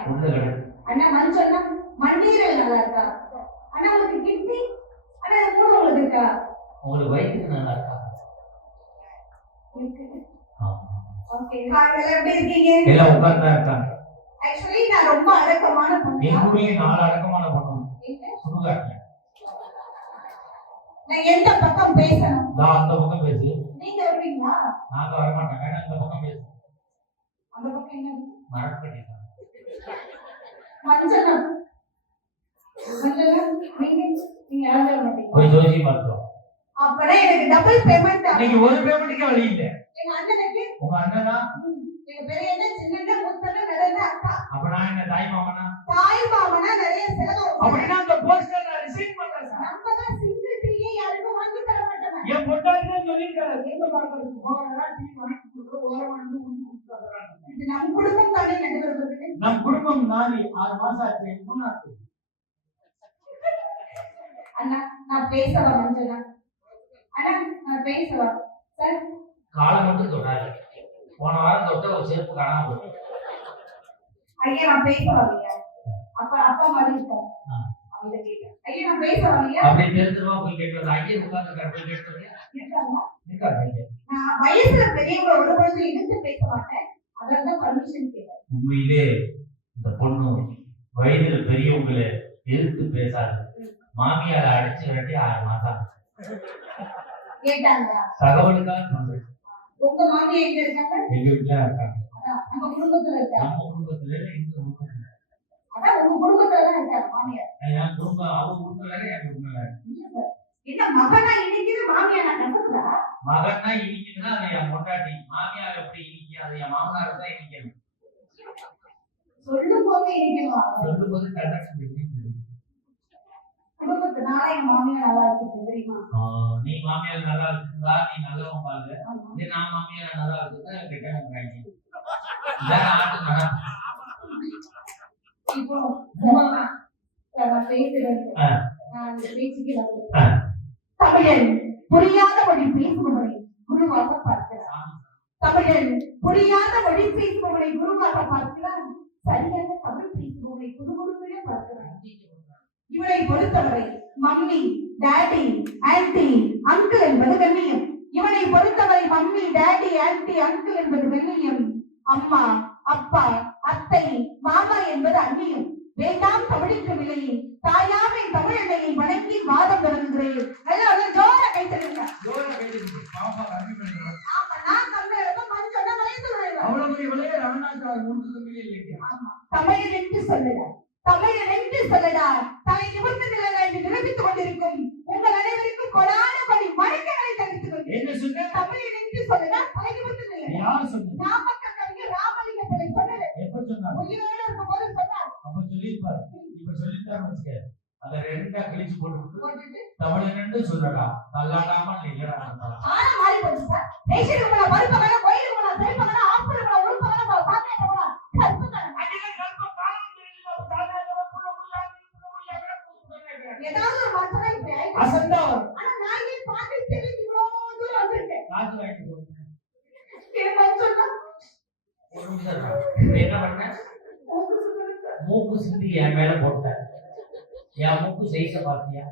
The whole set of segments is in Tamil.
அண்ணா மஞ்சள்னா மண்ணீரல் நல்லா இருக்கா? அண்ணா உங்களுக்கு கிட்னி அண்ணா இது மூணு உங்களுக்கு இருக்கா? உங்களுக்கு வயிற்றுக்கு நல்லா இருக்கா. ஓகே ஹாய் எப்படி இருக்கீங்க? எல்லாம் உட்கார்ந்து தான் இருக்காங்க. ஆக்சுவலி நான் ரொம்ப அடக்கமான பொண்ணு. எங்க ஊர்லயே நாலு அடக்கமான பொண்ணு இல்ல. சுடுகாட்டுல. நான் எந்த பக்கம் பேசணும்? நான் அந்த பக்கம் பேசு. நீங்க வருவீங்களா? நாங்க வரமாட்டோம் வேணா இந்த பக்கம் பேசு. அந்த பக்கம் என்ன மரப்பட்டி மஞ்சள் மஞ்சள் நீங்க நீங்க வர மாட்டீங்க போய் ஜோதி பார்த்தோம் அப்படா எனக்கு டபுள் பேமெண்ட் நீங்க ஒரு பேமெண்ட்டுக்கே வழி இல்ல. எங்க அண்ணனுக்கு? உங்க அண்ணனா? ம், எங்க பெரிய அண்ணன் சின்ன அண்ணன் முத்தண்ணன் நடுவில் அக்கா. அப்ப நான் என்ன தாய் மாமனா? தாய் மாமனா நிறைய செலவு அப்படின்னா அந்த போஸ்டர் நான் ரிசீவ் பண்றேன் சார். நம்ம தான் சிங்கிள் ட்ரீயே யாருக்கும் வாங்கி தர மாட்டோம். என் பொண்டாட்டி சொல்லியிருக்காரு. எங்க பார்க்கறதுக்கு போகிறா டீ வாங்கி கொடுக்குற ஓரமா இருந்து உண்டு கொடுத்துறாங்க இது நம் குடும்பம் தானே நடுவர்களுக்கு குடும்பம் நாளை ஆறு மாசம் ஆச்சு மூணாச்சு அண்ணா நான் பேசவா அண்ணா நான் பேசவா? சார்? காலம் மட்டும் தொட்டாரு. போன வாரம் தொட்ட ஒரு செருப்பு காணாம போச்சு. ஐயா நான் பேசவா ஐயா? அப்பா அப்பா மாதிரி இருக்கோம் ஐயா நான் பேசவா ஐயா? அப்படியே தெரிஞ்சிருவா போய் கேட்டு ஐயே உட்கார்ந்து இருக்காங்களா ஐயா. நான் வயசுல பெரியவங்க ஒரு பேச மாட்டேன். அதான் தான் பர்மிஷன் கேட்டேன். உண்மையிலே இந்த பொண்ணு வயதுல பெரியவங்களை எதிர்த்து பேசாது. மாமியார அடிச்சு விரட்டி ஆறு மாசம் தகவலுக்காக சொல்றேன் உங்க மாமி எங்க இருக்காங்க? எங்க வீட்டுல இருக்காங்க. அதான் நம்ம குடும்பத்துல இருக்காங்க நம்ம குடும்பத்துல இல்ல, இந்த குடும்பத்துல அதான் உங்க குடும்பத்துல தான் இருக்காங்க மாமியார். என் குடும்பம் அவங்க குடும்பம் வேற என் குடும்பம் வேற. என்ன மகனா மாமியார் நான் நம்புறதா? மகன்னா இனிக்குதுன்னா அது என் பொண்டாட்டி. மாமியார் எப்படி இனிக்கும் அது என் மாமனார் தான் போது இனிக்குமா சொல்லும் போது கரெக்டாக குடும்பத்தினால என் மாமியார் நல்லா இருக்கு தெரியுமா? நீ மாமியார் நல்லா இருக்குங்களா நீ நல்லவன் பாரு. ஆமா. இதே நான் மாமியார் நல்லா இருக்குதா? கிட்ட இதான் ஆட்டு இப்போ. தமிழன் புரியாத மொழி பேசுபவனை குருவாக பார்க்கிறார். தமிழன் புரியாத மொழி பேசுபவனை குருவாக பார்க்கிறான் சரியான தமிழ் பேசுபவனை குருகுருவிட பார்க்கிறான் இவனை பொறுத்தவரை மம்மி டாடி ஆன்டி அங்கிள் என்பது வெள்ளியம் இவனை பொறுத்தவரை மம்மி டாடி ஆன்டி அங்கிள் என்பது வெள்ளியம் அம்மா அப்பா அத்தை மாமா என்பது அந்நியம். வேண்டாம் தமிழுக்கு விலை தாயாமை தமிழனையை வணங்கி வாதம் தொடங்குகிறேன் எல்லாம் ஜோர கைத்தறிங்க ஆமா நான் தமிழக மஞ்சள் வயசு அவ்வளவு விலையை ரமணாச்சார் ஆமா. சொல்லடா தலை நிமிர்ந்து நிலங்க என்று நிரூபித்துக் கொண்டிருக்கும் உங்கள் அனைவருக்கும் கொடான கொடி வணக்கங்களை தெரிவித்துக் கொள்கிறேன். என்ன சொன்ன? தமிழன் என்று சொல்லடா தலை நிமிர்ந்து நிலங்க யார் சொன்னது நாமக்கல் கவிஞர் ராமலிங்க பிள்ளை சொன்னது எப்ப சொன்னாங்க உயிரோடு இருக்கும்போது சொன்னார். அப்ப சொல்லியிருப்பாரு. இப்ப சொல்லித்தான் வச்சுக்க. அதை ரெண்டா கிழிச்சு போட்டு போட்டுட்டு தமிழன் சொல்லடா தள்ளாடாமல் இல்லடா ஆனா மாறி போச்சு சார். ரேஷன் போனா பருப்பு வேணா கோயிலுக்கு போனா செருப்பு வேணா ஹாஸ்பிட்டல் போனா உறுப்பு வேணா போனா பண்ண மூக்கு சிந்தி என் மேல போட்ட என் மூக்கு சைஸ பாத்தியா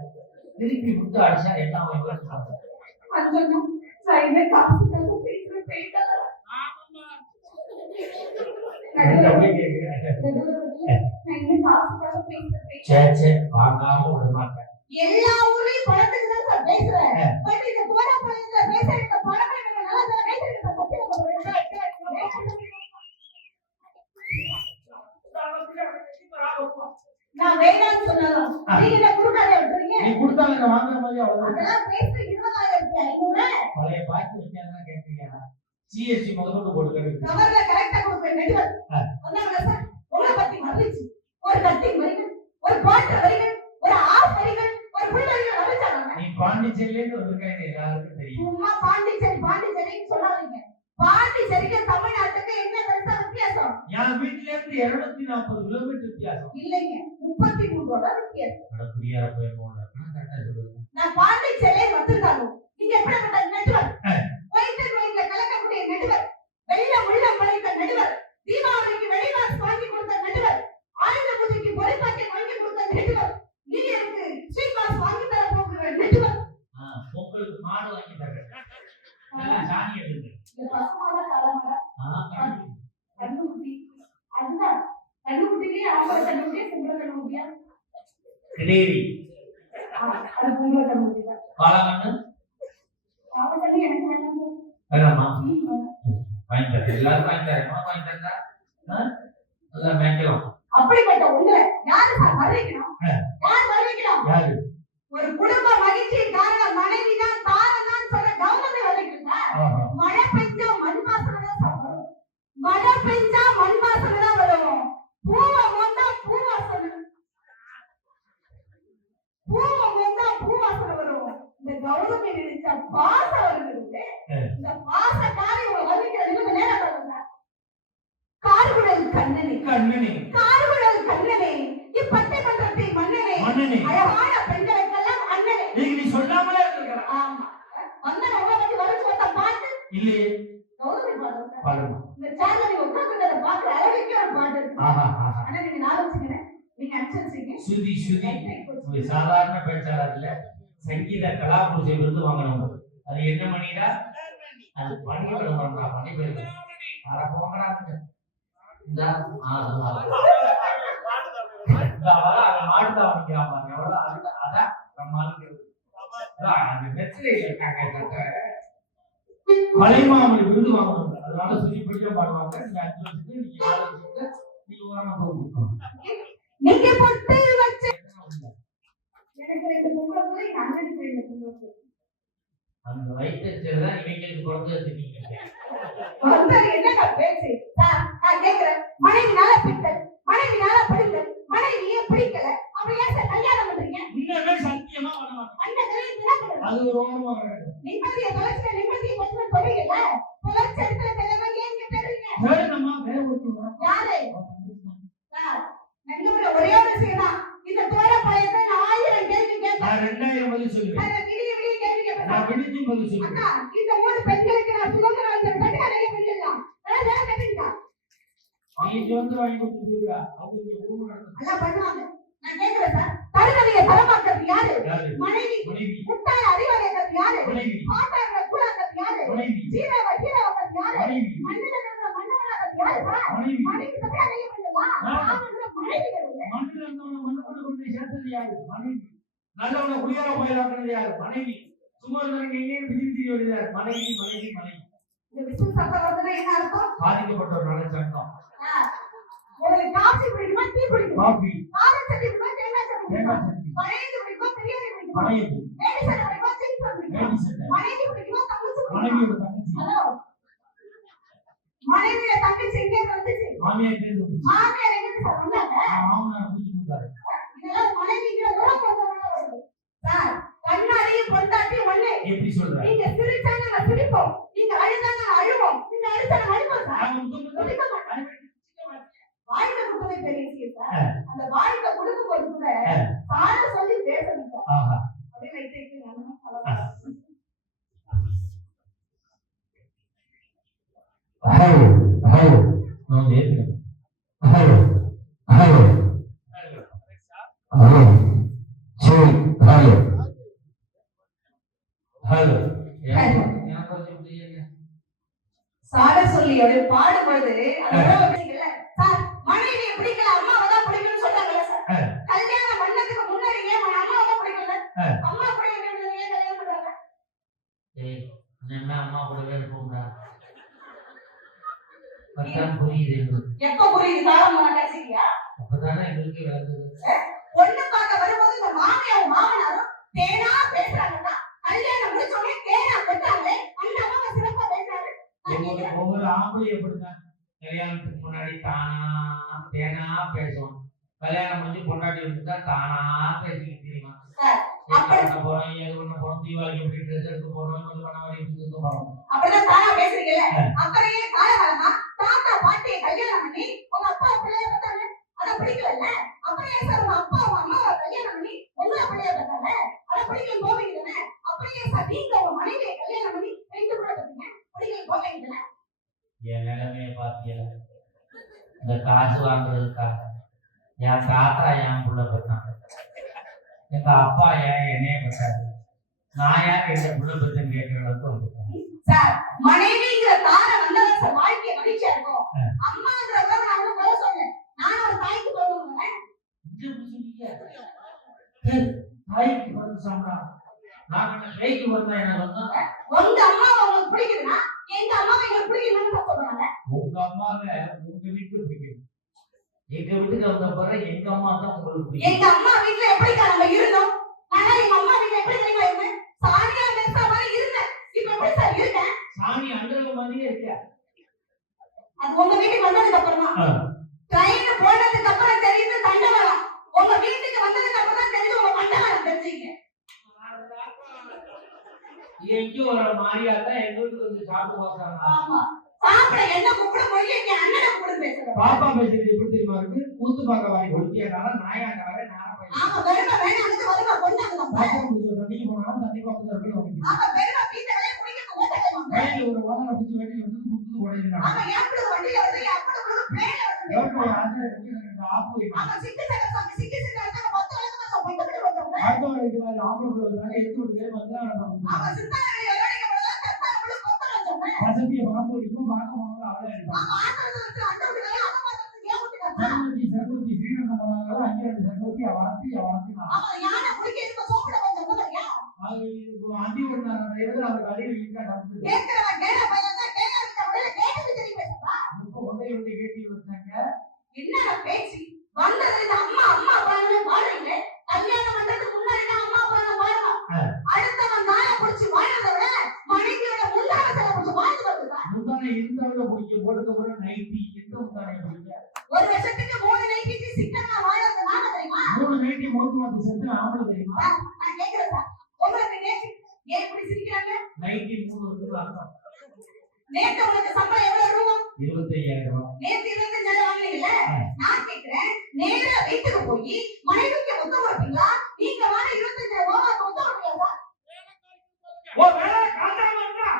திருப்பி விட்டு அடிச்சா என்ன ஆகும் மஞ்சள் சைடுல காசு காசு பேசுற போயிட்டாங்க அப்படியே கேட்கிறேன் சே சே வாங்காம விட மாட்டேன் எல்லா ஊர்லயும் பணத்துக்கு தான் சார் பேசுறேன். பட் இந்த போரா பணத்துல பேச இந்த பணம் எனக்கு நல்லா சார் பேசுறேன் சார் சத்தியமா சொல்றேன். நான் வேணாம்னு சொன்னாலும் நீங்க இதை கொடுக்காத விட்டுறீங்க? நீ கொடுத்தாங்க வாங்குற மாதிரி அவ்வளவு அதெல்லாம் பேச இருபதாயிரத்தி ஐநூறு பழைய பாக்கி வச்சாங்கன்னா கேட்பீங்க சிஎஸ்டி முதல்கொண்டு போட்டு கரெக்டா கொடுப்பேன் நெடுவர் சார்? ஒரு வரிகள் ஒரு வரிகள் ஒரு ஆஃப் வரிகள் ஒரு புல் வரிகள் அமைச்சாங்க. நீ பாண்டிச்சேரியிலேருந்து வந்திருக்காங்க எல்லாருக்கும் தெரியும். சும்மா பாண்டிச்சேரி பாண்டிச்சேரின்னு சொல்லாதீங்க. பாண்டிச்சேரிக்கு தமிழ்நாட்டுக்கு என்ன பெருசா வித்தியாசம்? என் வீட்டுல இருந்து இருநூத்தி நாற்பது கிலோமீட்டர் வித்தியாசம். இல்லைங்க முப்பத்தி மூணு ரூபா வித்தியாசம். அட புரியாத போய் கரெக்டா சொல்லுங்க. நான் நீங்க எப்படிப்பட்ட நடுவர். ஆ. ஒயிட் அண்ட் ஒயிட்ல கலக்கக்கூடிய நடுவர். வெள்ள முள்ள முளைத்த நடுவர். தீபாவளிக்கு வெடிவாஸ் வாங்கி கொடுத்த ராஜசமுத்திரிக்கு ஒளிப்பாக்கை வாங்கி கொடுத்த நெட்வொர்க் நீங்க எனக்கு ஸ்வீட் பாக்ஸ் வாங்கி தர எல்லாரும் வாங்கி தரேன். வாங்கி தரேன் அப்படிப்பட்ட உங்களை யாரு சார் வர்றீக்கணும் ஆ. யார் வர்றீக்கணும் யாரு? ஒரு குடும்ப மகிழ்ச்சியின் காரணம் மனைவி தான் தாரம் தான் சொல்ல கவனத்தை வர்றீங்க ஆஹா. மழை பெஞ்சா மண் வாசனை தான் சார் வரும் மழை பெஞ்சா மண் வாசனை தான் வரும் பூவை வந்தா பூ வாசனை பூவை வந்தா பூ வாசனை வரும் இந்த கௌரவத்தை நினைச்சா பாசம் வருகிறது ஆ. இந்த பாச காரி வர்றீக்கிறது இன்னும் நேரம் வருங்க கார்குடல் கண்ணனே கண்ணனே கார்குடல் கண்ணனே இப்பட்டிமன்றத்தை மன்னனே மன்னனே அழகான பெண்களுக்கெல்லாம் அண்ணனே நீங்க நீ சொல்லாமலே இருந்திருக்கிற ஆமா வந்தன உங்களை பத்தி வரும் சொன்ன பாட்டு இல்லையே கௌரவி பாடுங்க பாடுமா இந்த சேனல் நீங்க உட்கார்ந்து பாட்டு அழகிக்க ஒரு பாட்டு இருக்கு ஆஹா ஆஹா ஆனா நீங்க நாலு வச்சுக்கிறேன் நீங்க அனுசரிச்சீங்க சுதி சுதி ஒரு சாதாரண பேச்சாளர் இல்ல சங்கீத கலாபூஜை விருது வாங்கணும் அது என்ன மணிடா அது பணி விளம்பரம்டா பணி விளம்பரம் அட போங்கடா இந்த ஆ, ஆ. இந்த வர அவன் மாடுதா வணிக்கிறான் பாருங்க எவ்வளவு அதுக்கு அதான் நம்ம ஆளுக்கு அதான் அந்த நெத்திலே இருக்காங்க சட்டை. கலைமாமணி விருது வாங்கணும் அதனால சுதி பாடுவாங்க நீங்க நீங்க ஏழு வருஷத்துக்கு நீங்க ஓரமா போய் கொடுக்கணும் நீங்க பொட்டு வச்ச எனக்கு ரெண்டு பொம்பளை பிள்ளை எங்க அண்ணனுக்கு ரெண்டு பொம்பளை பிள்ளை அந்த வயிற்றுச்சல் தான் இவங்களுக்கு பிறந்தது நீங்க வந்தாரு என்னங்க பேச்சு சார் நான் கேக்குறேன் மனைவி நாள பிடித்தல் மனைவி நாள பிடித்தல் மனைவியே பிடிக்கல அப்புறம் ஏன் சார் கல்யாணம் பண்றீங்க இன்னமே சத்தியமா பண்ண மாட்டேன் அண்ணன் தெரியும் என்ன பண்ணுறது அது ஒரு ஓரமா கிடக்கும். நிம்மதியை தொலைச்சிட்ட நிம்மதியை கொஞ்சம் தொலைகல தொலைச்ச இடத்துல தெளிவா ஏன் கேட்டுறீங்க சரி நம்ம வேற ஒருத்தர் யாரு சார் நண்பர்களே ஒரே ஒரு விஷயம் தான் இந்த தோட பழையத்தை நான் ஆயிரம் கேள்வி கேட்டேன் நான் ரெண்டாயிரம் பதில் சொல்லுவேன் அதை விடிய விடிய கேள்வி கேட்பேன் நான் விடுத்து பதில் சொல்லுவேன் அக்கா இந்த மூணு பெண்களுக்கு நான் சுதந்திரம் அளித்த பெண்கள் நிறைய பெண்கள் தான் அதெல்லாம் வேலை கட்டுங்க வந்து வாங்கி அவங்க குடும்பம் பண்ணுவாங்க. நான் சார். தரமாக்குறது யாரு? மனைவி. முட்டாள அறிவாளியது யாரு? மனைவி. பாட்டாங்க கூடாங்கிறது யாரு? ஜீராவ ஜீராவது யாரு? மண்ணில இருக்கிற மன்னவனாகிறது யாரு மனைவி. மனைவி சபையா. மண்ணில் இருந்தவன மண்ணுக்குள்ள கொண்டு சேர்த்தது யாரு? மனைவி. நல்லவனை குளியார போயிடாக்குறது யாரு? மனைவி. சும்மா எங்கேயும் மனைவி மனைவி மனைவி. இந்த சத்தம் வருதுன்னா என்ன அர்த்தம்? பாதிக்கப்பட்டவர் நல்ல சட்டம். உங்களுக்கு காஃபி பிடிக்குமா டீ பிடிக்குமா காபி காரம் சட்னி பிடிக்குமா தேங்காய் சட்னி பிடிக்குமா தேங்காய் சட்னி. மனைவி பிடிக்குமா பிரியாணி பிடிக்குமா மனைவி மேடி சட்டை பிடிக்குமா சீன் பிடிக்குமா மேடி சட்டை. மனைவி பிடிக்குமா தங்கச்சி பிடிக்குமா மனைவியோட தங்கச்சி. ஹலோ. மனைவியோட தங்கச்சி எங்கே வந்துச்சு. மாமியார் பேர் வந்துச்சு மாமியார் எங்க சார் வந்தாங்க. மாமனார் முடிச்சு கொடுத்தாரு இதெல்லாம் மனைவிங்கிற உரம் போடுறவங்க வருது சார் கண்ணாடி பொண்டாட்டி ஒண்ணு. எப்படி சொல்ற? நீங்க சிரிச்சா நாங்க சிரிப்போம் நீங்க அழுதா நாங்க அழுவோம் நீங்க அழுதா நாங்க அழுவோம் சார் நாங்க முத்தம் கொடுத்தா சிரிக்க மாட்டோம். அதை விட்டு சிரிக்க மாட்டேன். வாழ்க்கை கொடுத்ததே பெரிய விஷயம் சார் ஆ. அந்த வாழ்க்கை கொடுக்கும் போது கூட ஆ. சார சொல்லி பேசணும் சார் ஆஹா அப்படியே லைட் வைத்து நம்ம ஹலோ ஹலோ நான் ஏத்துக்கிறேன் ஹலோ ஹலோ ஹலோ சரி ஹலோ ஹலோ ஹலோ. எனக்கு வந்து இப்படி என்ன? சார சொல்லி அப்படியே பாடும்போது அந்த உறவு பிடிக்கல சார் மனைவியை பிடிக்கல அம்மாவை தான் பிடிக்கும்னு சொன்னாங்கல்ல சார் ஆ. கல்யாணம் பண்ணதுக்கு முன்னாடி ஏன் உன் அம்மாவை தான் பிடிக்கல ஆ. அம்மா பிடிக்க வேண்டியது ஏன் கல்யாணம் பண்றாங்க ஏய், என்ன அம்மா கூடவே இருப்போம்டா அதான் புரியுது எங்களுக்கு எப்ப புரியுது காலம் கடைசியா அப்பதானே எங்களுக்கு விளங்குது பொண்ணு பார்க்க வரும்போது இந்த மாமியாவும் மாமனாரும் தேனா பேசுறாங்கன்னா கல்யாணம் முடிச்ச உடனே தேனா கொட்டாங்களே அந்த அம்மாவை சிறப்பா பேசுறாரு நான் ஆம்பளையும் எப்படிதான் கல்யாணத்துக்கு முன்னாடி தானா தேனா பேசுவோம் கல்யாணம் முடிஞ்சு பொண்டாட்டி வந்துட்டா தானா பேசிக்கிட்டு தெரியுமா? பண்ண போறோம் ஏது பண்ண போறோம் தீபாவளி எப்படி ட்ரெஸ் எடுக்க போறோம் இது பண்ண மாதிரி எப்படி இருக்க போறோம் அப்படிதான் தானா பேசுறீங்கல்ல? ஆ. அப்புறம் ஏன் காலகாலமா தாத்தா பாட்டியை கல்யாணம் பண்ணி உங்க அப்பா பிள்ளைய பார்த்தாங்க அதை பிடிக்கல அப்புறம் ஏன் சார் காசு வாங்குறதுக்காக. என் தாத்தா என் புள்ள பெற்றாங்க எங்க அப்பா ஏன் என்னைய பெற்றாரு நான் யார் என் புள்ள பெற்றேன் கேட்கிற அளவுக்கு மனைவிங்கிற தார வந்தவங்க சார் வாழ்க்கை மகிழ்ச்சியா இருக்கும். சொன்னேன். நான் ஒரு தாய்க்கு பொறுப்புங்க தாய்க்கு நான் என்ன பேய்க்கு வந்தா எனக்கு வந்தா? உங்க அம்மா உங்களுக்கு பிடிக்குதுன்னா எங்க அம்மாவை எங்களுக்கு சொல்றாங்க உங்க உங்க பிடிக்கும் எங்க வீட்டுக்கு வந்த பிறகு எங்க அம்மா தான் உங்களுக்கு பிடிக்கும் எங்க அம்மா வீட்ல எப்படிக்கா நம்ம இருந்தோம். ஆனா எங்க அம்மா வீட்ல எப்படி தெரியுமா இருந்தேன்? சாரியா மாதிரி இருந்தேன். இப்ப எப்படி சார் இருக்கேன்? சாமி அண்டல மாதிரியே இருக்க. அது உங்க வீட்டுக்கு வந்ததுக்கு அப்புறம். தான் ட்ரெயின் போனதுக்கு அப்புறம் தெரியுது தண்டவாளம். உங்க வீட்டுக்கு வந்ததுக்கு அப்புறம் தான் தெரியுது உங்க மண்டலம் தெரிஞ்சீங்க மாதிரியா தான் எங்க வீட்டுக்கு வந்து சாப்பிட்டு ஆமா. என்ன கூப்பிட போய் எங்க அண்ணனை கூட பாப்பா பேசுறது எப்படி தெரியுமா இருக்கு? கூத்து நார ஆமா வருமா கொண்டாங்க பாப்பா தண்ணி தண்ணி ஆமா பெருமை வீட்டை வேலையை குடிக்கிறது ஓட்டை கையில ஒரு வாதனை பிடிச்சி வேண்டி வந்து குத்து ஆமா எப்படி வண்டியில ஒரு ஆப்பு ஆமா சிக்கு சக்கர சாமி சிக்கு சக்கர பத்து வருஷமா சொல்லிட்டு வந்தோம் அது ஆம்பளை பிள்ளைங்க எடுத்து விட்டு வந்து வசதியை பார்த்து முடிக்கும் பார்க்க போனாலும் அவளே இருப்பாங்க ஆமா ஆத்திரத்துல இருக்கு அந்த வீட்டுல அதை பார்த்துட்டு ஏன் விட்டுங்க சரஸ்வதி சரஸ்வதி ஸ்ரீரங்கம் போனாலும் அங்கே ரெண்டு சரஸ்வதி வளர்த்தி வளர்த்தி ஆமா யானை குடிக்க இருக்க சோப்பிட கொஞ்சம் இல்லையா அது அண்டி விடுறாங்க டிரைவர் அவர் அடியில் இருக்கா நடந்து கேட்கிறவன் கேட பையன் தான் கேட்க இருக்க அப்படியே கேட்டு தெரியும் பேசுறா இப்போ ஒன்றே ஒன்றே கேட்டி வச்சாங்க என்னடா பேச்சு வந்தது இந்த அம்மா அம்மா அப்பான்னு வாழ்றீங்க கல்யாணம் பண்றதுக்கு முன்னாடி தான் அம்மா அப்பா வாழணும் ஆ. அடுத்தவன் நாயை பிடிச்சி வாழ்றதை விட மனைவியோட முன்னால சில பிடிச்சி வாழ்ந்து வருதுதான் முந்தானை இருந்தவங்க பிடிக்க போடுக்க போற நைட்டி எந்த முந்தானை பிடிக்க ஒரு வருஷத்துக்கு மூணு நைட்டிக்கு சிக்கனா வாழறது நாங்க தெரியுமா மூணு நைட்டி மூத்து மாத்து செத்து ஆம்பளை தெரியுமா நான் கேக்குறேன் சார் உங்களுக்கு நேற்று ஏன் இப்படி சிரிக்கிறாங்க நைட்டி மூணு வந்து உங்களுக்கு சம்பளம் எவ்வளவு ரூபா ரூபாய் வாங்கினீங்கல்ல நான் கேக்குறேன் நேரா வீட்டுக்கு போய் மனைவிக்கு கொடுப்பீங்களா நீங்க வாங்க ரூபாய் கொடுப்பீங்களா ஓ வேலை இருக்கா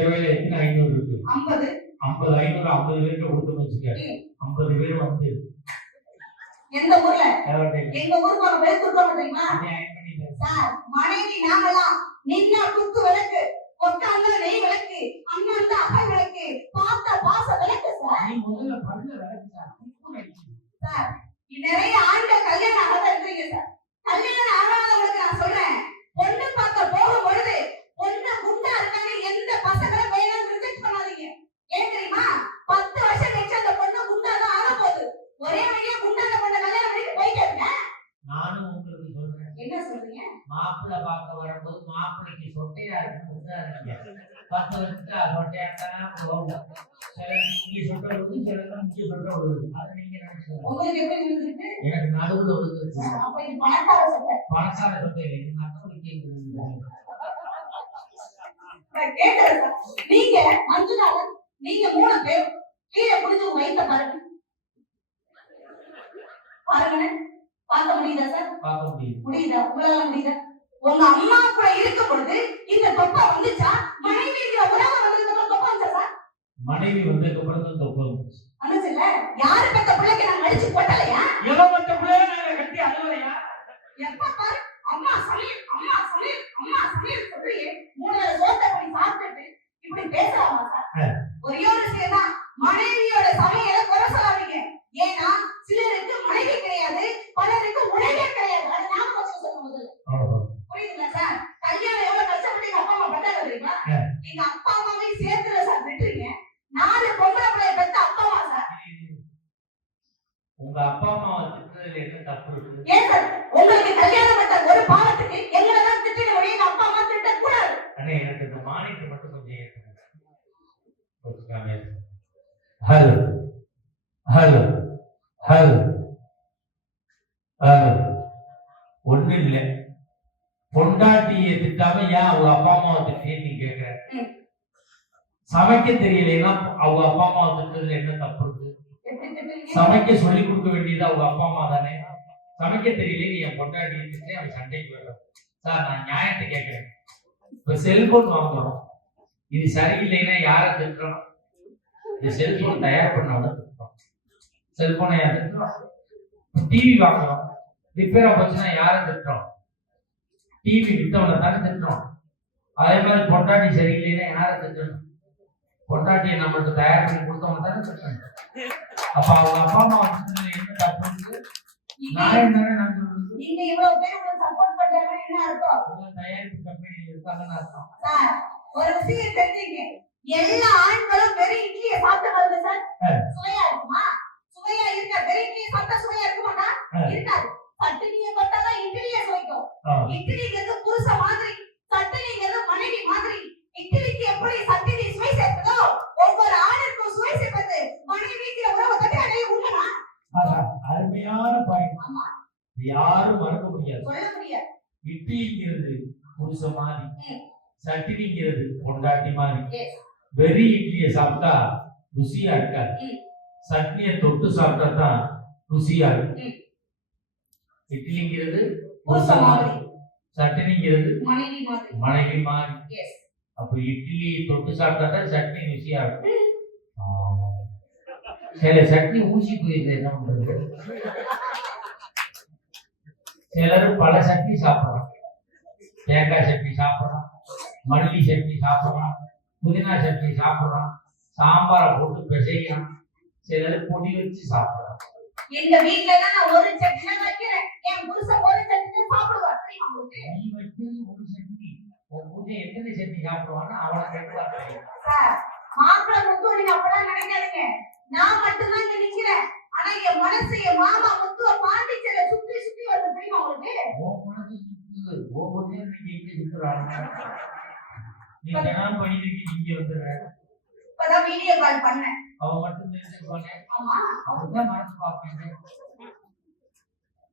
ரூபாயில எத்தனை ஐநூறு இருக்கு? ஐம்பது. ஐம்பது ஐநூறு ஐம்பது பேருக்கு கொடுத்து வச்சுக்க. ஐம்பது பேர் வந்து எந்த ஊர்ல. எங்க ஊருக்கு பேர் கொடுக்கணும் தெரியுமா. சார் மனைவி நாங்களாம் நின்னா குத்து விளக்கு உட்கார்ந்தா நெய் விளக்கு அண்ணன் அகல் விளக்கு பார்த்த பாச விளக்கு சார். சார் நிறைய ஆண்கள் கல்யாணம் ஆகாத சார் கல்யாணம் ஆகாதவங்களுக்கு நான் சொல்றேன் பொண்ணு பார்க்க போகும் பொழுது பொண்ணு குண்டா இருக்காங்க எந்த பசங்களும் வேணும்னு ரிஜெக்ட் பண்ணாதீங்க ஏன் தெரியுமா பத்து வருஷம் கழிச்சு அந்த பொண்ணு குண்டா தான் ஆக போகுது ஒரே வழியா குண்டான பொண்ணை கல்யாணம் பண்ணிட்டு போயிட்டே இருங்க சொல்றேன். என்ன சொல்றீங்க? மாப்பிள்ளை பார்க்க வரும்போது மாப்பிள்ளைக்கு சொட்டையா இருக்கு உண்டா இருக்கு. பத்து வருஷத்துக்கு சொட்டையா இங்கே சொட்டை விழுது சிலருக்கு இங்கே சொட்டை விழுது. அதை நீங்க உங்களுக்கு எப்படி எனக்கு நடுவுல பணக்கார சட்டை. பணக்கார சொட்டை மற்றவங்களுக்கு. நீங்க மஞ்சுநாதன் நீங்க மூணு பேர் கீழே உங்க வயிற்ற பாருங்க பாருங்க பார்க்க முடியுதா சார்? பார்க்க முடியுது. முடியுதா? உங்களால முடியுதா? உங்க அம்மா கூட இருக்கும் பொழுது இந்த தொப்பா வந்துச்சா? மனைவிங்கிற உறவு வந்ததுக்கு அப்புறம் தொப்பா வந்துச்சா சார்? மனைவி வந்ததுக்கு அப்புறம் தான் தொப்பம் வந்துச்சுல்ல? யாரு பெத்த பிள்ளைக்கு நான் அடிச்சு போட்டலையா? எவன் மற்ற பிள்ளைய நாங்க கட்டி அழுவலையா? எப்ப பாரு அம்மா சமையல் அம்மா சமையல் அம்மா சமையல் சொல்றியே மூணு வேளை சோத்தை போய் சாப்பிட்டுட்டு இப்படி பேசலாமா சார்? ஒரே ஒரு விஷயம் தான் மனைவியோட சமையலை குறை சொல்லாதீங்க ஏன்னா சிலருக்கு மனைவி கிடையாது பலருக்கு உணவே கிடையாது அது ஞாபகம் வச்சு சொல்லும் முதல்ல புரியுதுங்களா சார் கல்யாணம் எவ்வளவு கஷ்டப்பட்டு எங்க அப்பா அம்மா பட்டாங்க தெரியுமா ஆ. எங்க அப்பா அம்மாவையும் சேர்த்துல சார் விட்டுறீங்க நாலு பொம்பளை பிள்ளைய பெத்த அப்பா அம்மா சார் உங்க அப்பா அம்மா திட்டுறதுல என்ன தப்பு இருக்கு ஏன் சார் உங்களுக்கு கல்யாணம் பண்ண ஒரு பாவத்துக்கு எங்களை தான் திட்டிட முடியும் எங்க அப்பா அம்மா திட்ட கூடாது அண்ணே எனக்கு இந்த மானிட்டர் மட்டும் கொஞ்சம் ஏற்றுங்க ஹலோ ஹலோ ஹலோ ஹலோ ஒண்ணு இல்ல பொண்டாட்டியை திட்டாம ஏன் அவங்க அப்பா அம்மாவை திட்டியே நீ கேக்குற ம். சமைக்க தெரியலைன்னா அவங்க அப்பா அம்மா திட்டுறதுல என்ன தப்பு இருக்கு? சமைக்க சொல்லி கொடுக்க வேண்டியது அவங்க அப்பா அம்மா தானே? சமைக்க தெரியல என் பொண்டாட்டி அவன் சண்டைக்கு வர்றான். சார் நான் நியாயத்தை கேட்கிறேன். இப்ப செல்போன் வாங்குறோம். இது சரியில்லைன்னா யாரை திட்டுறோம் இந்த செல்போன் தயார் பண்ணவன செல்போனை யார் திட்டுறோம் டிவி வாங்குறோம். ரிப்பேரா போச்சுன்னா யாரை திட்டுறோம் டிவி வித்தவனை தானே திட்டுறோம் அதே மாதிரி பொண்டாட்டி சரியில்லைன்னா யாரை திட்டணும்? பொண்டாட்டியை நம்மளுக்கு தயார் பண்ணி கொடுத்தவங்க தானே சொல்றாங்க. அப்ப அவங்க அப்பா அம்மா என்ன தப்பு நான் இவ்வளவு பேர் சப்போர்ட் பண்றாங்க என்ன அர்த்தம்? உங்க சார் ஒரு விஷயம் தெரிஞ்சுங்க. எல்லா ஆண்களும் வெறும் இட்லியை சாப்பிட்டு சார். சுவையா இருக்குமா? சுவையா இருக்கா? வெறும் இட்லியை சாப்பிட்டா சுவையா இருக்குமாடா இருக்காது. சட்டினியை பட்டாதான் இட்லியை சுவைக்கும். இட்லிங்கிறது புருஷ மாதிரி சட்டினிங்கிறது மனைவி மாதிரி. இட்லிக்கு எப்படி சட்டினி சுவை சேர்த்ததோ ஒவ்வொரு ஆணிற்கும் சுவை சேர்ப்பது மனைவிங்கிற உறவை தட்டி அடைய உண்மைனா ஆஹா, அருமையான பாயிண்ட் யாரும் மறக்க முடியாது. சொல்ல முடியாது. இட்லிங்கிறது புருஷ மாதிரி. சட்டினிங்கிறது பொண்டாட்டி மாதிரி. வெறி இட்லியை சாப்பிட்டா ருசியா இருக்காது. சட்னியை தொட்டு சாப்பிட்டா தான் ருசியா இருக்கும். இட்லிங்கிறது புருஷ மாதிரி சட்னிங்கிறது மனைவி மாதிரி. மனைவி மாதிரி. அப்ப இட்லி தொட்டு சாப்பிட்டா தான் சட்னி ருசியா இருக்கும் ஆமா. சில சட்னி ஊசி போயிருது என்ன பண்றது? சிலர் பல சட்னி சாப்பிடலாம். தேங்காய் சட்னி சாப்பிடலாம் மல்லி சட்னி சாப்பிடலாம் புதினா சட்னி சாப்பிடலாம் சாம்பாரை போட்டு பிசையலாம். சிலர் பொடி வச்சு சாப்பிடலாம். எங்க வீட்ல தான் நான் ஒரு சட்னி தான் வைக்கிறேன். என் புருஷன் ஒரு சட்னி தான் சாப்பிடுவார் தெரியுமா உங்களுக்கு நீ வச்சு ஒரு சட்னி பூஜை எத்தனை சட்னி சாப்பிடுவான்னு அவனை கேட்டு சார் மாப்பிள்ளை முத்து நீங்க அப்பெல்லாம் நினைக்காதீங்க. நான் மட்டும்தான் இங்க நிக்கிறேன். ஆனா என் மனசு என் மாமா முத்துவ பாண்டிச்சேரியில சுத்தி சுத்தி வருது. தெரியுமா உங்களுக்கு? உன் மனசு சுத்துது. உன் பூஜை நீங்க எங்க சுத்துறாங்க நீ தினம் பணிக்கு இங்க வந்துடுற. இப்பதான் வீடியோ கால் பண்ணேன். அவன் மட்டும் தெரிஞ்சுக்கோனே ஆமா அவர்தான் மனசு பார்ப்பீங்க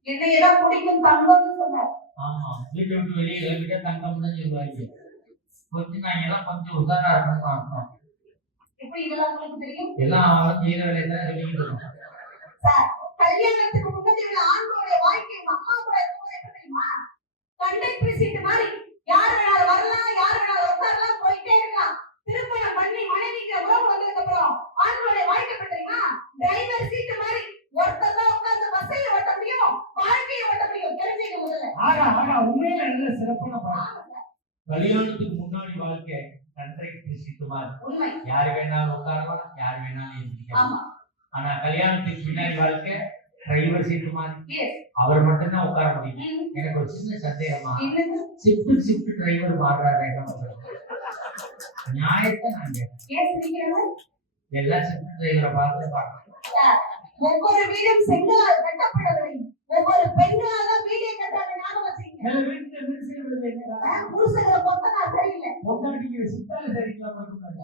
என்ன ஏதோ பிடிக்கும் தங்கம்னு சொன்னார். ஆமா வீட்டை விட்டு வெளியே கிளம்பிட்டா தங்கம் தான் சொல்லுவாங்க. கொஞ்சம் நான் எல்லாம் கொஞ்சம் உதாரணா இருக்கணும்னு அர்த்தம். எப்படி இதெல்லாம் உங்களுக்கு தெரியும்? எல்லாம் சார் கல்யாணத்துக்கு முன்னாடி உள்ள ஆண்களுடைய வாழ்க்கை அம்மா கூட இருக்கும்போது எப்படி தெரியுமா? கண்டக்டர் சீட்டு மாதிரி யார் வேணாலும் வரலாம் யார் வேணாலும் உட்காரலாம் போயிட்டே இருக்கலாம். திருமணம் பண்ணி மனைவிங்கிற உறவு வந்ததுக்கு அப்புறம் ஆண்களுடைய வாழ்க்கை எப்படி தெரியுமா? டிரைவர் சீட்டு மாதிரி ஒருத்தர் தான் உட்கார்ந்து பஸ்ஸையும் ஓட்ட முடியும் வாழ்க்கையை ஓட்ட முடியும். தெரிஞ்சுக்க முதல்ல. ஆகா ஆகா உண்மையில நல்ல சிறப்பான பாடம் ஆமா சார், கல்யாணத்துக்கு முன்னாடி வாழ்க்கை கண்ட்ரைக்கு சித்துமா உண்மை. யார் வேணாலும் உட்காரலாம் யார் வேணாலும் எந்திரிக்கலாம் ஆனா கல்யாணத்துக்கு பின்னாடி வாழ்க்கை டிரைவர் சீட்டு மாதிரி அவர் மட்டும்தான் உட்கார முடியும். எனக்கு ஒரு சின்ன சந்தேகமா ஷிஃப்ட் ஷிஃப்ட் டிரைவர் மாறுறாரு? நியாயத்தை சிரிக்கிறது எல்லா ஷிஃப்ட் டிரைவரை பார்த்து பார்க்கணும். சார், ஒவ்வொரு வீடும் செங்கலால் கட்டப்படவில்லை. ஒவ்வொரு பெண்களால் தான் வீடே கட்டாத ஞாபகம் வச்சுக்கங்க புருஷங்களை கொத்தனார் சரியில்லை பொண்டாட்டிக்கு சித்தால சரியில்லை பண்ணுங்க.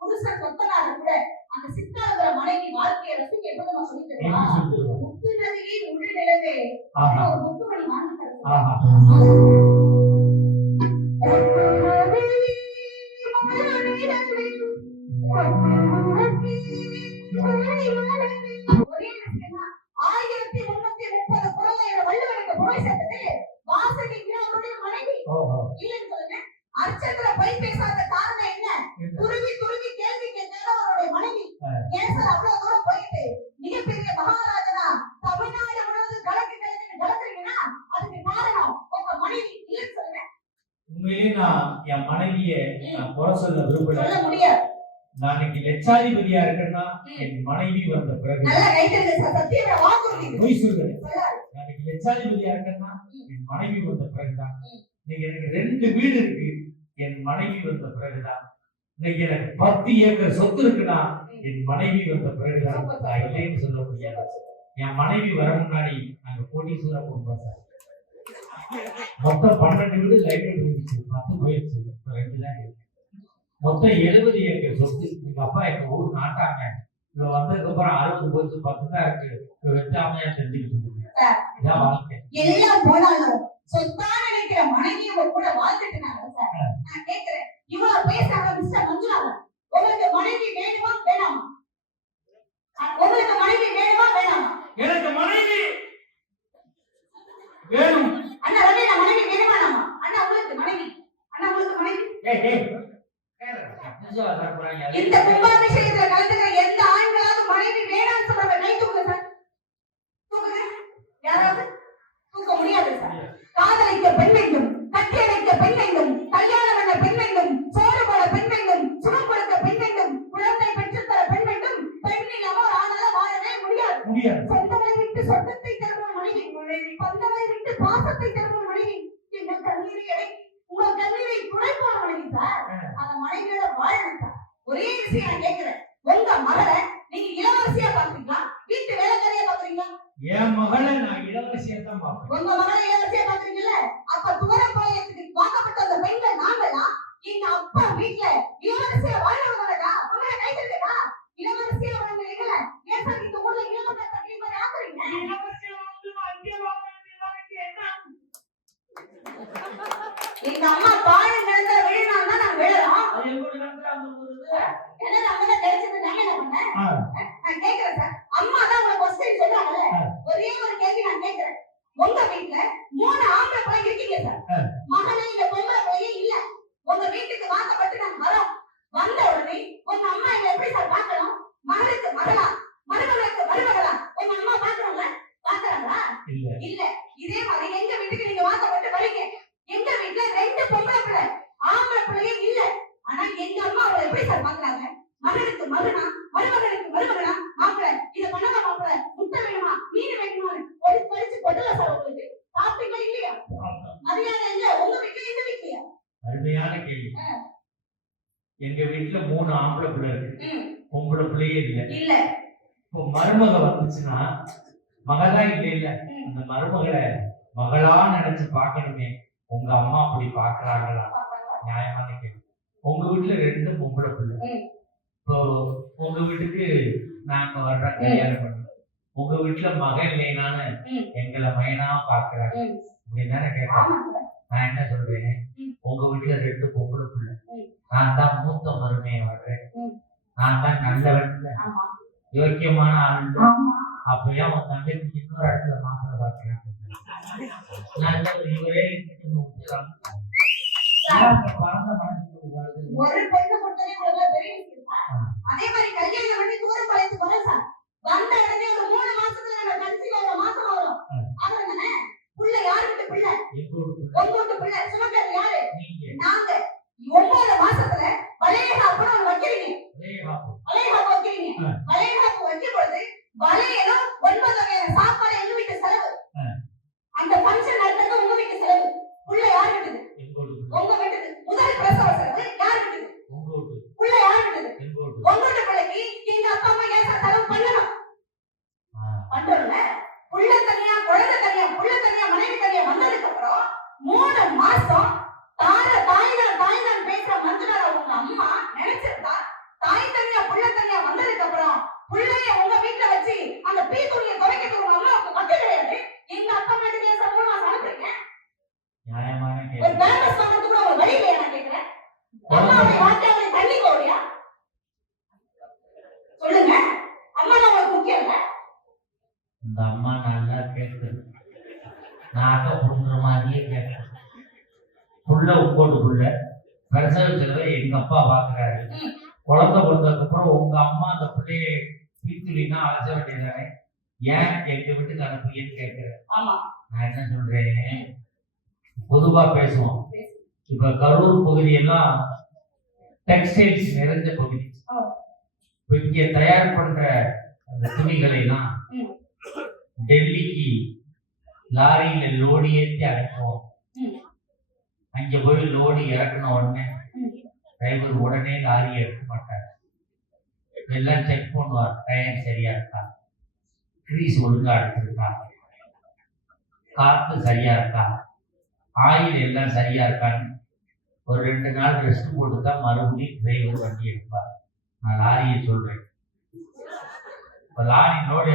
புருஷன் கொத்தனார் கூட அந்த சித்தாளுங்கிற மனைவி வாழ்க்கையை ரசிக்க எப்படி நம்ம சொல்லி எப்படி தருவா சொல்லுவோம்? முத்து நதியே முழு நிலவே ஆஹா ஒரு முத்துமணி வாங்கி தருவா ஆஹா ஒரே விஷயம்தான். ஆயிரத்தி முன்னூத்தி முப்பது குழந்தையோட வள்ளுவனுக்கு போய் சேர்த்தது வாசகிங்கிற அவருடைய மனைவி ஓஹோ இல்லைன்னு சொல்லுங்க அர்ச்சந்திர பொய் பேசாத காரணம் என்ன? துருவி துருவி கேள்வி கேட்காத அவருடைய மனைவி. ஏன் சார் அவ்வளவு தூரம் போயிட்டு? மிகப்பெரிய மகாராஜனா தமிழ்நாடு முழுவதும் கலக்கு கலக்குன்னு கலக்குறீங்கன்னா அதுக்கு காரணம் உங்க மனைவி இல்லைன்னு சொல்லுங்க. உண்மையிலே நான் என் மனைவிய நான் குறை சொல்ல விரும்பல. சொல்ல முடியாது. நான் இன்னைக்கு லட்சாதிபதியா இருக்கேன்னா என் மனைவி வந்த பிறகு நல்லா சத்தியமே வாக்குறுதி. பொய் சொல்றேன். நான் இன்னைக்கு லட்சாதிபதியா இருக்கேன்னா என் மனைவி வந்த பிறகுதான். இன்னைக்கு எனக்கு ரெண்டு வீடு இருக்கு. என் மனைவி வந்த பிறகுதான். இன்னைக்கு எனக்கு பத்து ஏக்கர் சொத்து இருக்குன்னா என் மனைவி வந்த பிறகுதான் நான் இல்லைன்னு சொல்ல முடியாது. என் மனைவி வர முன்னாடி நாங்க கோட்டீஸ்வர குடும்பம் சார். மொத்தம் பன்னெண்டு வீடு லைட் இருந்துச்சு பத்து போயிடுச்சு இப்ப ரெண்டு தான் இருக்கு. மொத்தம் எழுபது ஏக்கர் சொத்து. எங்க அப்பா எங்க ஊர் நாட்டாங்க. இவ வந்ததுக்கு அப்புறம் அறுபது போச்சு பத்து தான் இருக்கு. இவ வெட்டாமையா தெரிஞ்சுக்கிட்டு இருக்கு. இதான் வாழ்க்கை. எல்லாம் போனாலும் சொத்தா நினைக்கிற மனைவி உங்க கூட வாழ்ந்துட்டு இந்த கும்பாபிஷேகத்துல கலந்துக்கிற எந்த ஆண்களாவது மனைவி வேணாம்னு சொல்றவங்க கை தூக்குங்க சார் தூக்குங்க யாராவது தூக்க முடியாது சார் காதலிக்க பெண் வேண்டும் கட்டியணைக்க பெண் வேண்டும் கல்யாணம் பண்ண பெண் வேண்டும் சோறு போட பெண் வேண்டும் சுகம் கொடுக்க பெண் வேண்டும் குழந்தை பெற்றுத் தர பெண் வேண்டும் பெண் இல்லாம ஒரு ஆளால வாழவே முடியாது முடியாது சொந்தங்களை விட்டு சொந்தத்தை தருவோம் மனைவி பந்தங்களை விட்டு பாசத்தை தருவோம் மனைவி எங்கள் கண்ணீரை அடை உங்கள் கண்ணீரை துடை விஷயம் நான் கேக்குறேன் உங்க மகளை நீங்க இளவரசியா பாக்குறீங்களா வீட்டு வேலைக்காரியா பாக்குறீங்களா என் மகளை நான் இளவரசியத்தான் பார்ப்பேன் உங்க மகளை இளவரசியா பாக்குறீங்கல்ல அப்ப துவரப்பாளையத்துக்கு வாக்கப்பட்ட அந்த பெண்கள் நாங்களா எங்க அப்பா வீட்டுல இளவரசியா வாழ்றவங்களடா உங்களை கைத்தட்டுடா இளவரசியா வாழ்றீங்கல்ல ஏன் சார் இந்த ஊர்ல இளவரசி தண்ணி மாதிரி ஆக்குறீங்க எங்க அம்மா பாழ் நிலத்துல விழுனாதான் நான் விழுறோம் அது எப்படி நடந்தா அந்த ஊரு? என்ன நம்ம தான் கிடைச்சது நான் என்ன பண்ணேன் ஆ, நான் கேக்குறேன் சார் அம்மா தான் உங்களை கொஸ்டின் சொல்றாங்கல்ல ஆ. ஒரே ஒரு கேள்வி நான் கேக்குறேன் உங்க வீட்டுல மூணு ஆம்பளை பிள்ளை இருக்கீங்க சார் ஆ. மகனே இந்த பொம்பளை பிள்ளையே இல்ல உங்க வீட்டுக்கு வாக்கப்பட்டு நாங்க வரோம் வந்த உடனே உங்க அம்மா எங்களை எப்படி சார் பார்க்கணும் மகளுக்கு மகளா மருமகளுக்கு மருமகளா உங்க அம்மா பாக்குறாங்களா பாக்குறாங்களா இல்ல இல்ல இதே மாதிரி எங்க வீட்டுக்கு நீங்க வாக்கப்பட்டு வரீங்க எங்க வீட்டுல ரெண்டு பொம்பளை பிள்ளை ஆம்பளை பிள்ளையே இல்ல ஆனா எங்க அம்மா அவளை எப்படி சார் பாக்குறாங்க மகனுக்கு மகனா மருமகனுக்கு மருமகனா மாப்பிள இத பண்ணுங்க மாப்பிள முட்டை வேணுமா மீன் வேணுமா ஒரு பறிச்சு கொட்டல சார் உங்களுக்கு சாப்பிட்டீங்களா இல்லையா மரியாதை இல்ல உங்க வீட்டுல இந்த வீட்லயா அருமையான கேள்வி எங்க வீட்டுல மூணு ஆம்பளை பிள்ளை இருக்கு. பொம்பளை பிள்ளையே இல்ல. இல்ல. இப்போ மருமக வந்துச்சுன்னா மகளா இல்ல இல்ல. அந்த மருமகளை மகளா நினைச்சு பார்க்கணுமே. உங்க அம்மா அப்படி பாக்குறாங்களா நியாயமான கேள்வி உங்க வீட்டுல ரெண்டு பொம்பளை பிள்ளை. இப்போ உங்க வீட்டுக்கு நாங்க வர்ற கல்யாணம் பண்ணி. உங்க வீட்டுல மகன் இல்லைனான்னு. எங்களை மைனா பாக்குறாங்க. அப்படின்னு சார் நான் என்ன சொல்றேன். உங்க வீட்டுல ரெண்டு பொம்பளை பிள்ளை. நான் தான் மூத்த மருமையை வர்றேன். நான் தான் நல்லவன் யோக்கியமான ஆள் அப்ப ஏன் உன் தங்கச்சிக்கு இன்னொரு இடத்துல மாப்பிள்ளை பார்க்கிறேன். இவரே பறந்த மனசுக்கு வருது ஒரு பொண்ணு கொடுத்ததே உங்களுக்கு பெரிய விஷயம் சார். ஆ. அதே மாதிரி கல்யாணம் பண்ணி தூரம் பழைத்து வரோம் சார் வந்த உடனே ஒரு மூணு மாசத்துல நம்ம கடைசியில ஒரு மாசம் வரும் ஆ. அவ்வளவுதானே புள்ள யாரு வீட்டு பிள்ளை எங்க ஊருக்கு உங்க வீட்டு பிள்ளை சுமக்கிறது யாரு நீங்க நாங்க ஒன்பது மாசத்துல வளைய காப்புன்னு ஒண்ணு வைக்கிறீங்க ஒரே வாக்கு. வளைய காப்பு வைக்கிறீங்க ஆ. வளைய காப்பு வைக்கும் பொழுது வளையலும் ஒன்பது வகையான சாப்பாடு எங்க வீட்டு செலவு ஆ. அந்த ஃபங்க்ஷன் நடத்துறது உங்க வீட்டு செலவு புள்ள யார் வீட்டுது எங்க ஊருக்கு உங்க வீட்டுது முதல் பிரசவ செலவு யார் வீட்டுது உங்க ஊருக்கு புள்ள யார் வீட்டுது எங்க ஊருக்கு உங்களோட பிள்ளைக்கு எங்க அப்பா அம்மா ஏன் சார் செலவு பண்ணணும் ஆ, பண்றோம்ல புள்ள தனியா குழந்தை தனியா புள்ள தனியா மனைவி தனியா வந்ததுக்கு அப்புறம் மூணு மாசம் தார தாய் தான் தாய் தான் பேசுற மஞ்சுளார உங்க அம்மா நினைச்சிருந்தா தாய் தனியா புள்ள தனியா வந்ததுக்கு அப்புறம் புள்ளைய உங்க வீட்டுல வச்சு அந்த பீ துணியை துவைக்கிறது உங்க அம்மாவுக்கு வக்கு கிடையாது எங்க அப்பா மட்டும் ஏன் சார் மூணு மாசம் அனுப்புறீங்க நியாயமான ஒரு கேள்வி பேலன்ஸ் பண்றதுக்கு கூட ஒரு வழி இல்லையா நான் கேக்குறேன் அம்மாவுடைய வார்த்தை அவளை தள்ளி போகலையா சொல்லுங்க அம்மா தான் உங்களுக்கு முக்கியம் இல்ல இந்த அம்மா நல்லா கேட்குது. நாக்க புடுங்குற மாதிரியே கேட்குது. புள்ள உட்கோடு புள்ள. பிரசவ செலவை எங்க அப்பா பாக்குறாரு ம். குழந்தை பிறந்ததுக்கு அப்புறம் உங்க அம்மா அந்த பிள்ளைய பீத்துலினா அழைச்ச வேண்டியதானே ஏன் எங்க வீட்டுக்கு அனுப்புறீங்கன்னு கேட்கிறேன் நான் என்ன சொல்றேன்? பொதுவா பேசுவோம். இப்ப கரூர் பகுதியெல்லாம் டெக்ஸ்டைல்ஸ் நிறைஞ்ச பகுதி இங்க தயார் பண்ற அந்த துணிகளை எல்லாம். டெல்லிக்கு லாரியில லோடு ஏற்றி அனுப்புவோம். அங்க போய் லோடு இறக்குன உடனே. டிரைவர் உடனே லாரி எடுக்க மாட்டார். எல்லாம் செக் பண்ணுவார் டயர் சரியா இருக்கா? கிரீஸ் ஒழுங்கா எடுத்திருக்கா? காத்து சரியா இருக்கா? ஆயில் எல்லாம் சரியா இருக்கான்னு ஒரு ரெண்டு நாள் ரெஸ்ட் போட்டு தான் மறுபடியும் டிரைவர் வண்டி எடுப்பார். நான் லாரியை சொல்றேன். இப்ப லாரி லோடு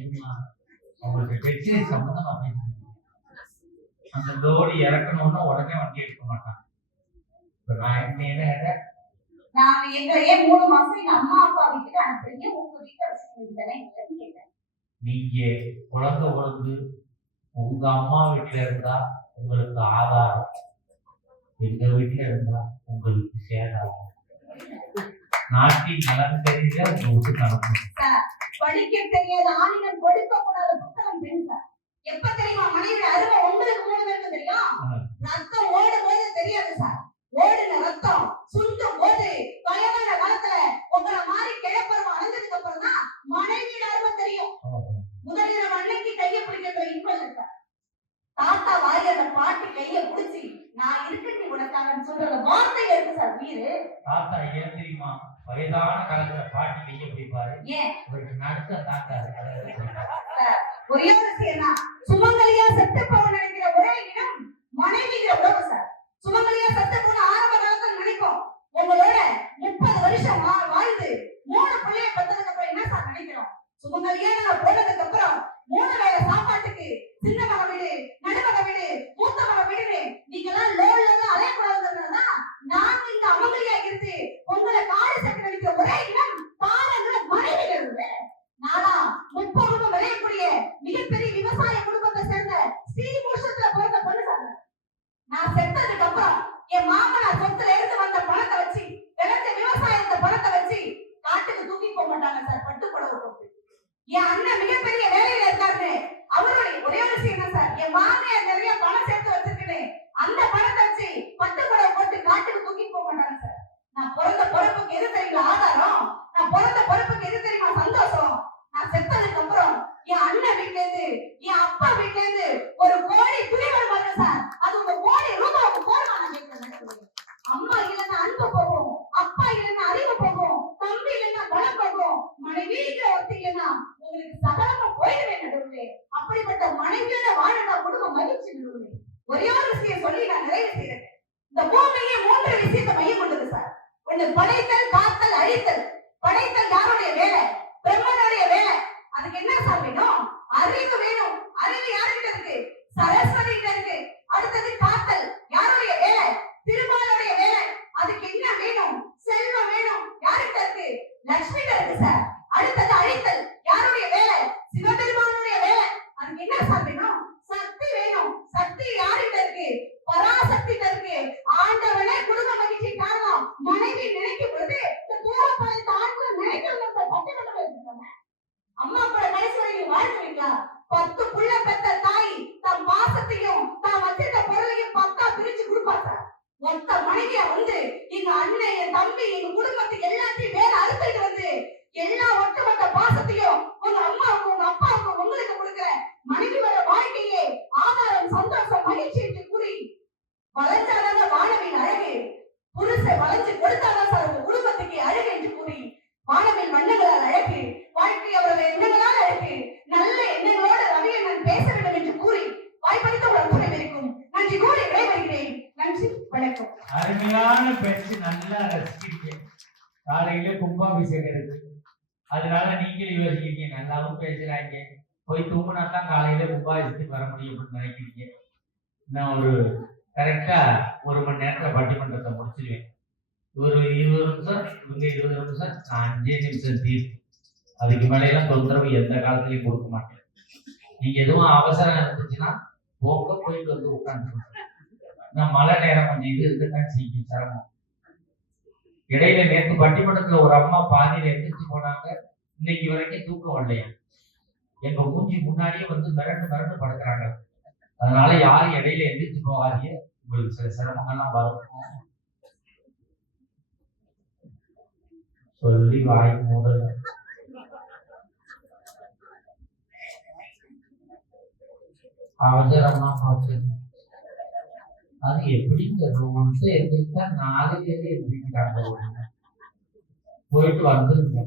என்ன? உங்களுக்கு டெக்ஸ்டைல் சம்பந்தமா பேசுறீங்க அந்த லோடு இறக்கணும்னா உடனே வண்டி எடுக்க மாட்டாங்க. இப்ப நான் என்ன என்ன நாங்க எங்களையே மூணு மாசம் எங்க அம்மா அப்பா வீட்டுக்கு அனுப்புறீங்க உங்க வீட்டை வச்சுருந்தேனே கேட்டேன். நீங்க குழந்தை பிறந்து உங்க அம்மா வீட்டுல இருந்தா உங்களுக்கு ஆதாரம். எங்க வீட்டுல இருந்தா உங்களுக்கு சேதாரம் நாட்டின் நலன் தெரிஞ்ச உங்க வீட்டுக்கு அனுப்பணும் படிக்க தெரியாத ஆணினம் கொடுக்க கூடாத புத்தகம் பெண் சார். எப்ப தெரியுமா? மனைவி அருமை உங்களுக்கு மூணு பேருக்கு தெரியும். ரத்தம் ஓடும் போது தெரியாது சார். ஓடுன ரத்தம் சுண்டும் போது வயதான காலத்துல உங்களை மாதிரி கிழப்பருவம் அடைஞ்சதுக்கு அப்புறம் தான் மனைவியோட அருமை தெரியும் முதலிரவு அன்னைக்கு கையை பிடிக்கிறதுல இன்பம் இல்லை சார் தாத்தா வாரி அந்த பாட்டி கையை பிடிச்சி நான் இருக்கட்டி உனக்காகன்னு சொல்லி சொல்ற அந்த வார்த்தையில இருக்கு சார் உயிர். தாத்தா ஏன் தெரியுமா? வயதான காலத்துல பாட்டி கைய பிடிப்பாரு ஏன்? இவருக்கு நடுக்க தாத்தாரு அதை ஒரே ஒரு விஷயம் தான் சுமங்கலியா செத்து போக நினைக்கிற ஒரே இடம் மனைவிங்கிற உறவு சார். சுமங்கலியா செத்து போன ஆரம்ப காலத்துல நினைப்போம். உங்களோட முப்பது வருஷம் வாழ்ந்து மூணு பிள்ளைய பெற்றதுக்கு அப்புறம் என்ன சார் நினைக்கிறோம்? சுமங்கலியா நாங்க போனதுக்கு அப்புறம் மூணு வேளை சாப்பாட்டுக்கு சின்ன மக வீடு நடுமக வீடு மூத்த மக வீடு நீங்க எல்லாம் லோன்ல எல்லாம் அலையக்கூடாதுங்கிறதுனால நாங்க இங்க அமங்கலியா இருந்து உங்களை காடு சேர்க்க நினைக்கிற ஒரே இடம் பாருங்கிற மனைவிகள் நானா முப்பொழுதும் விளையக்கூடிய மிகப்பெரிய விவசாய குடும்பத்தை சேர்ந்த ஸ்ரீமுஷத்துல பிறந்த பொண்ணு சார் நான் செத்ததுக்கு அப்புறம் என் மாமனார் சொத்துல இருந்து வந்த பணத்தை வச்சு விளைஞ்ச விவசாயத்தை பணத்தை வச்சு காட்டுக்கு தூக்கி போக மாட்டாங்க சார் பட்டு புடவை போட்டு என் அண்ணன் மிகப்பெரிய வேலையில இருக்காருன்னு. அவருடைய ஒரே ஒரு விஷயம் என்ன சார்? என் மாமியார் நிறைய பணம் சேர்த்து வச்சிருக்கேன் அந்த பணத்தை வச்சு பட்டு புடவை போட்டு காட்டுக்கு தூக்கி போக மாட்டாங்க சார் நான் பிறந்த பொறுப்புக்கு எது தெரியுமா ஆதாரம் நான் பிறந்த பொறுப்புக்கு எது தெரியுமா சந்தோஷம் நான் செத்ததுக்கு அப்புறம் என் அண்ணன் வீட்ல இருந்து என் அப்பா வீட்ல இருந்து ஒரு கோடி துணிகள் வரும் சார் அது உங்க கோடி ரூபாவுக்கு போடுமா நான் கேட்கிறேன் அம்மா இல்லைன்னா அன்பு போகும் அப்பா இல்லைன்னா அறிவு போகும் தம்பி இல்லைன்னா பலம் போகும் மனைவிங்கிற ஒருத்தி இல்லைன்னா உங்களுக்கு சகலமா போயிடுவேன் நடுவுலே அப்படிப்பட்ட மனைவியோட வாழ நான் குடும்பம் மகிழ்ச்சி நடுவுலே ஒரே ஒரு விஷயம் சொல்லி நான் நிறைவு செய்யறேன் இந்த பூமியே மூன்று விஷயத்தை மையம் கொண்டது சார் ஒண்ணு படைத்தல் காத்தல் அழித்தல் படைத்தல் யாருடைய வேலை பிரம்மனுடைய வேலை அதுக்கு என்ன சார் வேணும் அறிவு வேணும் அறிவு யாருக்கிட்ட இருக்கு சரஸ்வதி கிட்ட இருக்கு அடுத்தது காத்தல் யாருடைய வேலை திருமாலுடைய வேலை அதுக்கு என்ன வேணும் செல்வம் வேணும் யாருக்கிட்ட இருக்கு லட்சுமி கிட்ட இருக்கு சார் அடுத்தது அழித்தல் யாருடைய வேலை சிவபெருமானுடைய வேலை அதுக்கு என்ன சார் வேணும் சக்தி வேணும் சக்தி யாருக்கிட்ட இருக்கு பராசக்தி கிட்ட இருக்கு ஆண்டவனே குடும்ப மகிழ்ச்சி காரணம் மனைவி நினைக்கும் பொழுது இந்த தூரப்பாலை தாழ்ந்து நினைக்கிறது பட்டிமன்றம் எடுத்துக்கோங்க அம்மா கூட கடைசி வரைக்கும் வாழ்ந்து வைக்கலாம் பத்து புள்ள பெத்த தாய் தன் பாசத்தையும் தான் வச்சிருக்க பொருளையும் பத்தா பிரிச்சு கொடுப்பா சார் மொத்த மனைவியா வந்து எங்க அண்ணன் என் தம்பி எங்க குடும்பத்தை எல்லாத்தையும் வேற அறுத்துட்டு வந்து எல்லா ஒட்டுமொத்த பாசத்தையும் உங்க அம்மாவுக்கு உங்க அப்பாவுக்கு உங்களுக்கு கொடுக்குற மனைவி வர வாழ்க்கையே ஆதாரம் சந்தோஷம் மகிழ்ச்சி என்று கூறி வளர்ச்சாதான வானவின் அழகு புருஷன் வளைஞ்சு கொடுத்தாதான் சார் உங்க குடும்பத்துக்கு அழகு என்று கூறி வானவின் வண்ணங்களால் அழகு வாழ்க்கை அவரது எண்ணங்களால் அழகு நல்ல எண்ணங்களோடு ரவியண்ணன் பேச வேண்டும் என்று கூறி வாய்ப்பளித்த ஒரு அற்புதம் இருக்கும் நன்றி கூறி விடைபெறுகிறேன் நன்றி வணக்கம் அருமையான பேச்சு நல்லா ரசிக்கிறீங்க காலையில கும்பாபிஷேகம் இருக்கு அதனால நீங்களும் யோசிக்கிறீங்க நல்லாவும் பேசுறாங்க. போய் தூங்கினா தான் காலையில கும்பாபிஷேகத்துக்கு வர முடியும் அப்படின்னு நினைக்கிறீங்க. நான் ஒரு கரெக்டா ஒரு மணி நேரத்துல பட்டிமன்றத்தை முடிச்சிருவேன். ஒரு இருபது நிமிஷம் இவங்க இருபது நிமிஷம் நான் அஞ்சே நிமிஷம் தீர்ப்பு அதுக்கு மேலாம் தொந்தரவு எந்த காலத்துலயும் கொடுக்க மாட்டேன். நீங்க எதுவும் அவசரம் இருந்துச்சுன்னா போங்க போயிட்டு வந்து உட்காந்து நான் மழை நேரம் கொஞ்சம் இது இருக்குதான் செய்யும் சிரமம். இடையில நேற்று பட்டிமன்றத்துல ஒரு அம்மா பாதியில எந்திரிச்சு போனாங்க. இன்னைக்கு வரைக்கும் தூக்கம் வரலையா? எங்க மூஞ்சி முன்னாடியே வந்து மிரண்டு மிரண்டு படுக்கிறாங்க. அதனால யாரும் இடையில எழுந்திரிச்சு போகாதீங்க. உங்களுக்கு சில சிரமங்கள்லாம் வரும். சொல்லி வாய் முதல் அவசரமா பார்த்து அது எப்படிங்க ரூல்ஸ் எதிர்த்தா நாலு பேர் எதிர்க்கிறாங்க போயிட்டு வந்துருங்க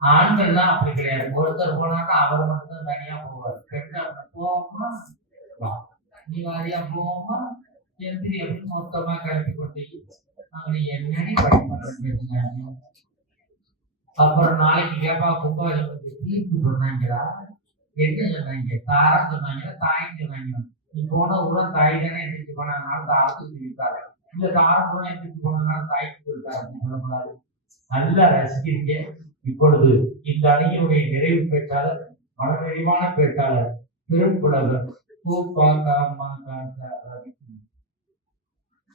ஆண்கள்லாம் அப்படி கிடையாது. ஒருத்தர் போனாக்கா அவர் மட்டும் தனியா போவார். பெண்கள் போவோமா? நீ வாரியா போவோமா? எந்திரி எப்படி மொத்தமா கிளப்பி கொண்டு அவங்க என்னடி படிப்பாங்க அப்புறம் நாளைக்கு கேப்பா கும்பாஜம் தீர்ப்பு சொன்னாங்களா? என்ன சொன்னாங்க? தாரம் சொன்னாங்க தாய் சொன்னாங்க நீ போன கூட தாய் தானே எந்திரிச்சு போனாங்க தாரத்துக்கு விட்டாரு இல்ல தாரத்துடன் போனா போனதுனால தாய்க்கு விட்டாரு அப்படின்னு சொல்லக்கூடாது. நல்லா ரசிக்கிறீங்க இப்பொழுது இந்த அணியுடைய நிறைவு பேச்சாளர் மனநிறைவான பேச்சாளர் பெரும்புலவர் பூ பாக்கா அம்மா காக்கா